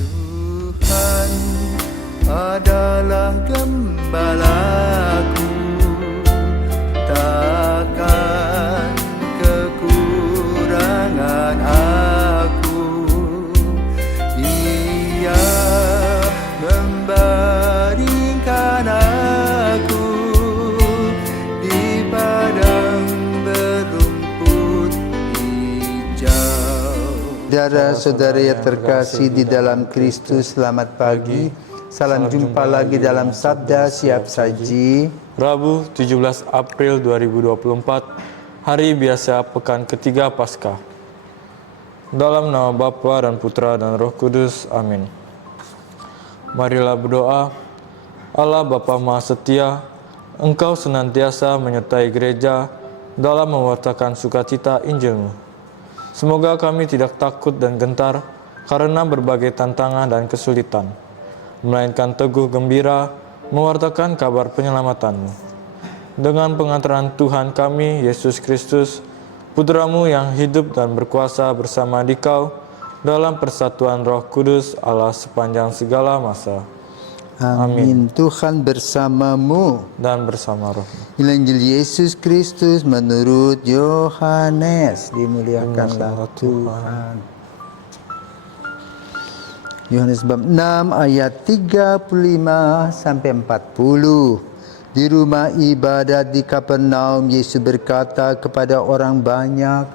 Tuhan adalah gembalaku, takkan kekurangan aku. Dia membaringkan aku di padang berumput hijau. Saudara-saudara yang terkasih di dalam Kristus, selamat pagi. Salam jumpa lagi dalam Sabda Siap Saji. Rabu 17 April 2024, hari biasa pekan ketiga Paskah. Dalam nama Bapa dan Putra dan Roh Kudus, amin. Marilah berdoa. Allah Bapa Maha Setia, Engkau senantiasa menyertai gereja dalam mewartakan sukacita Injil-Mu. Semoga kami tidak takut dan gentar karena berbagai tantangan dan kesulitan, melainkan teguh gembira mewartakan kabar penyelamatanmu. Dengan pengantaran Tuhan kami, Yesus Kristus, Putra-Mu yang hidup dan berkuasa bersama Dikau dalam persatuan Roh Kudus Allah sepanjang segala masa. Amin. Tuhan bersamamu Dan bersama roh. Injil Yesus Kristus menurut Yohanes. Dimuliakanlah Tuhan. Yohanes bab 6 ayat 35 sampai 40. Di rumah ibadat di Kapernaum, Yesus berkata kepada orang banyak,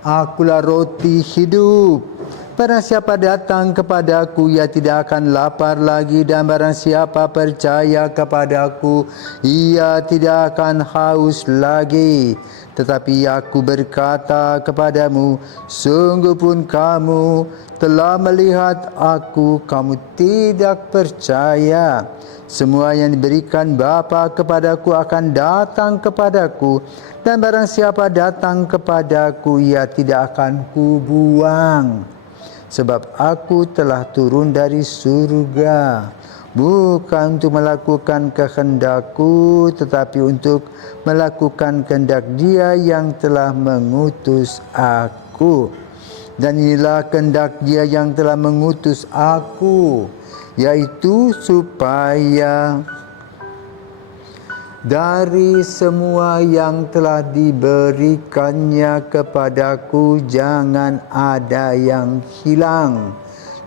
"Akulah roti hidup. Barang siapa datang kepadaku, ia tidak akan lapar lagi, dan barang siapa percaya kepadaku, ia tidak akan haus lagi. Tetapi aku berkata kepadamu, sungguh pun kamu telah melihat aku, kamu tidak percaya. Semua yang diberikan Bapa kepadaku akan datang kepadaku, dan barang siapa datang kepadaku, ia tidak akan kubuang. Sebab aku telah turun dari surga, bukan untuk melakukan kehendakku, tetapi untuk melakukan kehendak Dia yang telah mengutus aku. Dan inilah kehendak Dia yang telah mengutus aku, yaitu supaya dari semua yang telah diberikannya kepadaku jangan ada yang hilang,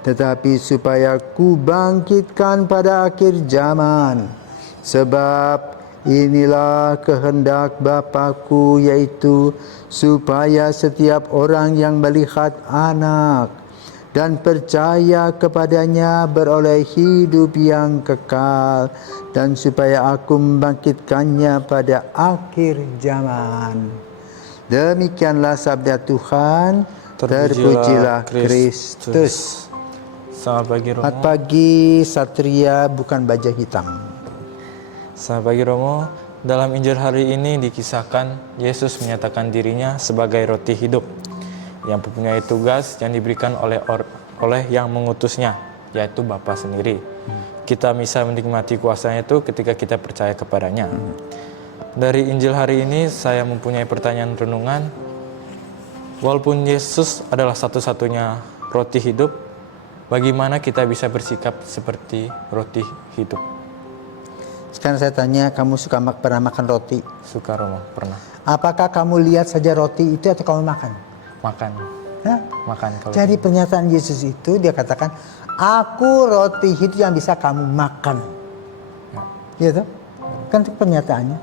tetapi supaya ku bangkitkan pada akhir zaman. Sebab inilah kehendak Bapa-Ku, yaitu supaya setiap orang yang melihat Anak dan percaya kepadanya beroleh hidup yang kekal, dan supaya aku membangkitkannya pada akhir zaman." Demikianlah sabda Tuhan. Terpujilah Kristus. Selamat pagi Romo. Selamat pagi Satria, bukan baja hitam. Selamat pagi Romo. Dalam Injil hari ini dikisahkan Yesus menyatakan dirinya sebagai roti hidup yang mempunyai tugas yang diberikan oleh yang mengutusnya, yaitu Bapa sendiri. Kita bisa menikmati kuasanya itu ketika kita percaya kepadanya. Dari Injil hari ini saya mempunyai pertanyaan renungan. Walaupun Yesus adalah satu-satunya roti hidup, bagaimana kita bisa bersikap seperti roti hidup? Sekarang saya tanya, kamu pernah makan roti? Suka Romo, pernah. Apakah kamu lihat saja roti itu atau kamu makan? Makan. Hah? Makan. Kalau Jadi pernyataan Yesus itu, dia katakan, aku roti hidup yang bisa kamu makan. Gitu? Kan itu pernyataannya.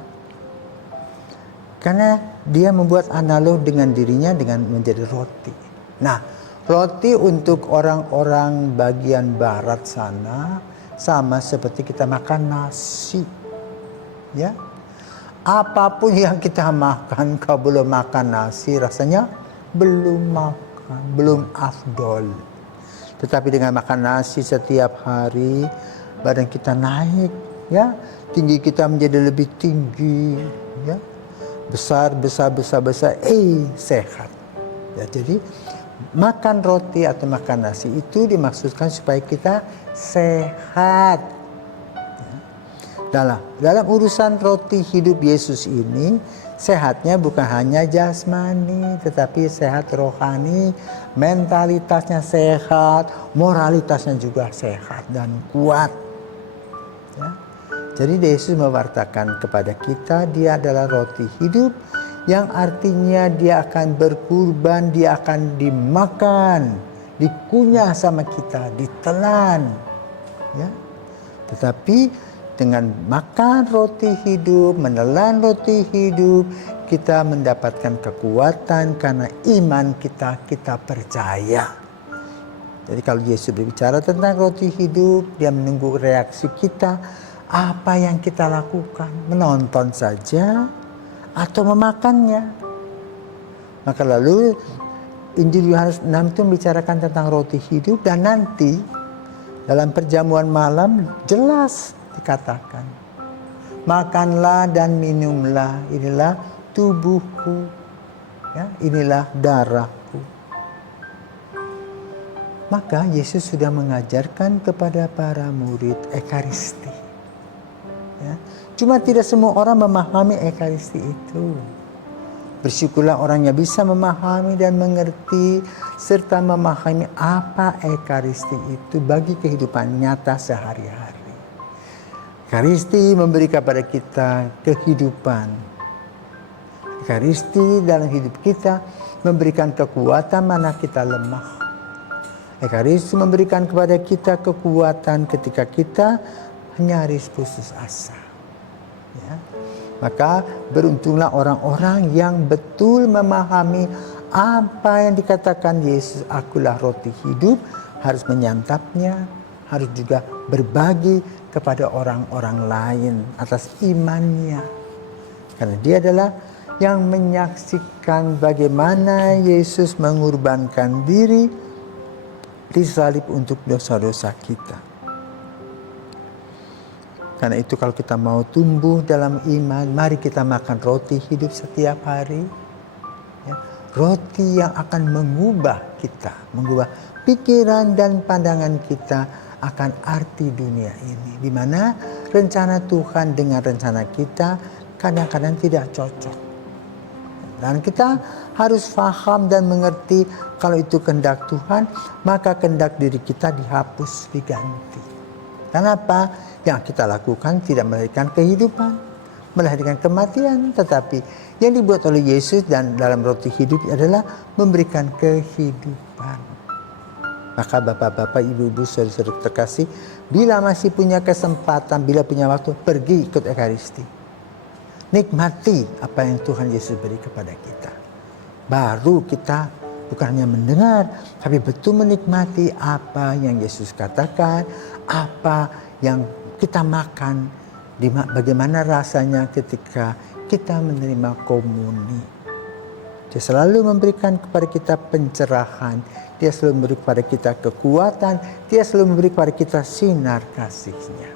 Karena dia membuat analog dengan dirinya dengan menjadi roti. Nah, roti untuk orang-orang bagian barat sana sama seperti kita makan nasi. Ya. Apapun yang kita makan, kalau belum makan nasi rasanya belum makan, belum afdol. Tetapi dengan makan nasi setiap hari, badan kita naik, ya, tinggi kita menjadi lebih tinggi, ya, besar, sehat. Ya, jadi makan roti atau makan nasi itu dimaksudkan supaya kita sehat. Dalam urusan roti hidup Yesus ini, Sehatnya bukan hanya jasmani, tetapi sehat rohani, mentalitasnya sehat, moralitasnya juga sehat dan kuat. Ya. Jadi Yesus mewartakan kepada kita, dia adalah roti hidup, yang artinya dia akan berkurban, dia akan dimakan, dikunyah sama kita, ditelan. Ya. Tetapi dengan makan roti hidup, menelan roti hidup, kita mendapatkan kekuatan karena iman kita percaya. Jadi kalau Yesus berbicara tentang roti hidup, dia menunggu reaksi kita. Apa yang kita lakukan? Menonton saja atau memakannya? Maka lalu Injil Yohanes 6 itu membicarakan tentang roti hidup, dan nanti dalam perjamuan malam jelas dikatakan, makanlah dan minumlah, inilah tubuhku, ya, inilah darahku. Maka Yesus sudah mengajarkan kepada para murid Ekaristi. Ya. Cuma tidak semua orang memahami Ekaristi itu. Bersyukurlah orang yang bisa memahami dan mengerti serta memahami apa Ekaristi itu bagi kehidupan nyata sehari-hari. Ekaristi memberi kepada kita kehidupan. Ekaristi dalam hidup kita memberikan kekuatan mana kita lemah. Ekaristi memberikan kepada kita kekuatan ketika kita nyaris putus asa. Ya. Maka beruntunglah orang-orang yang betul memahami apa yang dikatakan Yesus, akulah roti hidup, harus menyantapnya, harus juga berbagi kepada orang-orang lain atas imannya. Karena dia adalah yang menyaksikan bagaimana Yesus mengorbankan diri disalib untuk dosa-dosa kita. Karena itu kalau kita mau tumbuh dalam iman, mari kita makan roti hidup setiap hari. Ya, roti yang akan mengubah kita, mengubah pikiran dan pandangan kita akan arti dunia ini, di mana rencana Tuhan dengan rencana kita kadang-kadang tidak cocok. Dan kita harus paham dan mengerti kalau itu kehendak Tuhan, maka kehendak diri kita dihapus, diganti. Kenapa? Yang kita lakukan tidak melahirkan kehidupan, melahirkan kematian, tetapi yang dibuat oleh Yesus dan dalam roti hidup adalah memberikan kehidupan. Maka bapak-bapak, ibu-ibu, saudara-saudara terkasih, bila masih punya kesempatan, bila punya waktu, pergi ikut Ekaristi. Nikmati apa yang Tuhan Yesus beri kepada kita. Baru kita bukan hanya mendengar, tapi betul menikmati apa yang Yesus katakan, apa yang kita makan, bagaimana rasanya ketika kita menerima komuni. Dia selalu memberikan kepada kita pencerahan, dia selalu memberi kepada kita kekuatan, dia selalu memberi kepada kita sinar kasih-Nya.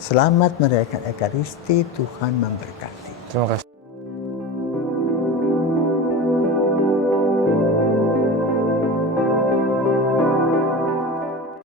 Selamat merayakan Ekaristi, Tuhan memberkati. Terima kasih.